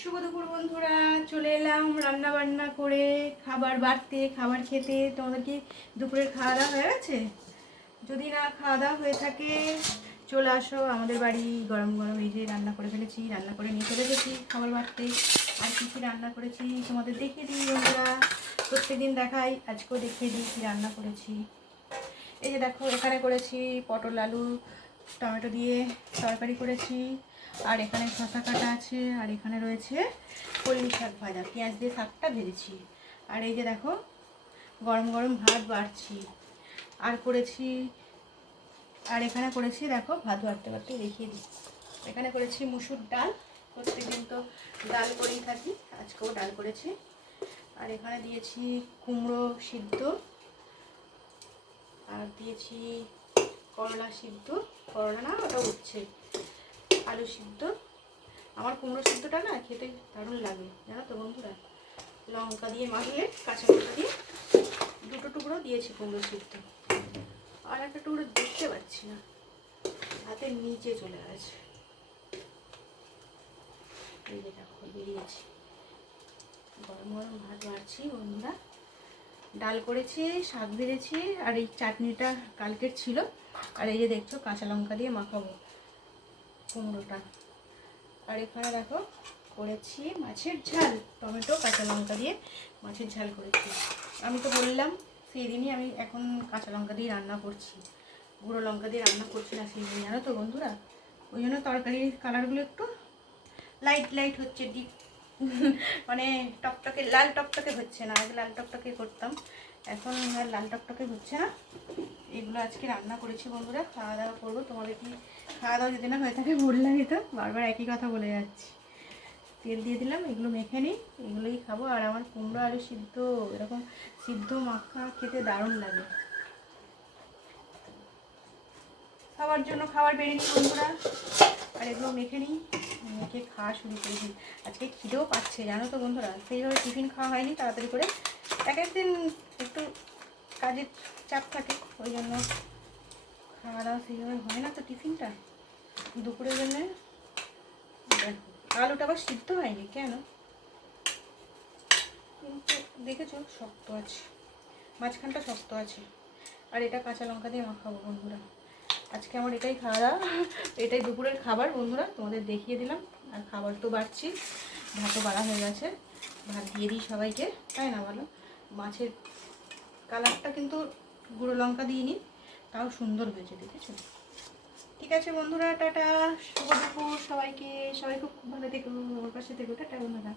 শুভ দুপুর বন্ধুরা, চলে এলাম রান্না বান্না করে খাবার বাড়তে, খাবার খেতে। তোমাদের কি দুপুরের খাওয়া দাওয়া হয়ে গেছে? যদি না খাওয়া দাওয়া হয়ে থাকে চলে আসো আমাদের বাড়ি। গরম গরম এই যে রান্না করে ফেলেছি, রান্না করে নিয়ে চলে গেছি খাবার বাড়তে। আর কী কী রান্না করেছি তোমাদের দেখিয়ে দিই বন্ধুরা। প্রত্যেকদিন দেখাই, আজকেও দেখিয়ে দিই কী রান্না করেছি। এই যে দেখো, এখানে করেছি পটল আলু টমেটো দিয়ে তরকারি করেছি। আর এখানে শসা কাটা আছে, আর এখানে রয়েছে কলমি শাক ভাজা, পেঁয়াজ দিয়ে শাকটা ভেজেছি। আর এই যে দেখো, গরম গরম ভাত বাড়ছি। আর করেছি, আর এখানে করেছি দেখো, ভাত বাড়তে বাড়তে দেখিয়ে দিই। এখানে করেছি মুসুর ডাল, প্রত্যেকদিন তো ডাল করেই থাকি, আজকেও ডাল করেছি। আর এখানে দিয়েছি কুমড়ো সিদ্ধ, আর দিয়েছি করলা সিদ্ধ, করলা না ওটা উচ্ছে, আলু সিদ্ধ। আমার কুমড়ো সিদ্ধটা না খেতে দারুণ লাগে জানো তো বন্ধুরা। লঙ্কা দিয়ে মাখিয়ে, কাঁচা লঙ্কা দিয়ে দুটো টুকরো দিয়েছি কুমড়ো সিদ্ধ। আর একটা টুকরো দেখতে পাচ্ছি না, হাতের নিচে চলে গেছে। এই যে দেখো বেরিয়েছি। গরম গরম ভাত বাড়ছি বন্ধুরা, ডাল করেছি, শাক ভেজেছি, আর এই চাটনিটা কালকের ছিল। আর এই যে দেখছো কাঁচা লঙ্কা দিয়ে মাখাবো কুমড়োটা। আর এখানে দেখো করেছি মাছের ঝাল, টমেটো কাঁচা লঙ্কা দিয়ে মাছের ঝাল করেছি। আমি তো বললাম সেই দিনই আমি এখন কাঁচা লঙ্কা দিয়ে রান্না করছি, গুঁড়ো লঙ্কা দিয়ে রান্না করছি না সেই দিন, জানো তো বন্ধুরা। ওই জন্য তরকারির কালারগুলো একটু লাইট লাইট হচ্ছে, ডিপ মানে টকটকে, লাল টকটকে হচ্ছে না। আগে লাল টকটকে করতাম, এখন আর লাল টকটকে হচ্ছে না। এগুলো আজকে রান্না করেছি বন্ধুরা, খাওয়া দাওয়া করবো। তোমাদের কি খাওয়া দাওয়া যদি না হয়ে থাকে বললামই তো, বারবার একই কথা বলে যাচ্ছি। তেল দিয়ে দিলাম, এগুলো মেখে নিই, এগুলোই খাবো। আর আমার কুমড়ো আলু সিদ্ধ, এরকম সিদ্ধ মাখা খেতে দারুণ লাগে। খাওয়ার জন্য খাবার বেড়ে নিই বন্ধুরা, আর এগুলো মেখে নিই, মেখে খাওয়া শুরু করে দিই। আজকে খিদেও পাচ্ছে জানো তো বন্ধুরা, সেইভাবে টিফিন খাওয়া হয়নি তাড়াতাড়ি করে। এক একদিন একটু কাজের চাপ থাকে, ওই জন্য খাওয়া দাওয়া সেইভাবে হয় না তো টিফিনটা। দুপুরের জন্যে দেখো আলুটা আবার সিদ্ধ হয়নি কেন, কিন্তু দেখেছো শক্ত আছে, মাঝখানটা শক্ত আছে। আর এটা কাঁচা লঙ্কা দিয়ে মাখাবো বন্ধুরা। আজকে আমার এটাই খাওয়া দাওয়া, এটাই দুপুরের খাবার বন্ধুরা, তোমাদের দেখিয়ে দিলাম। আর খাবার তো বাড়ছি, ভাতও বাড়া হয়ে গেছে, ভাত দিয়ে দিই সবাইকে, তাই না বলো। মাছের কালারটা কিন্তু গুঁড়ো লঙ্কা দিইনি, তাও সুন্দর হয়েছে দেখেছো। ঠিক আছে বন্ধুরা, টাটা, শুভ দুপুর সবাইকে। সবাই খুব ভালো থেকো, আমার পাশে থেকো, টাটা বন্ধুরা।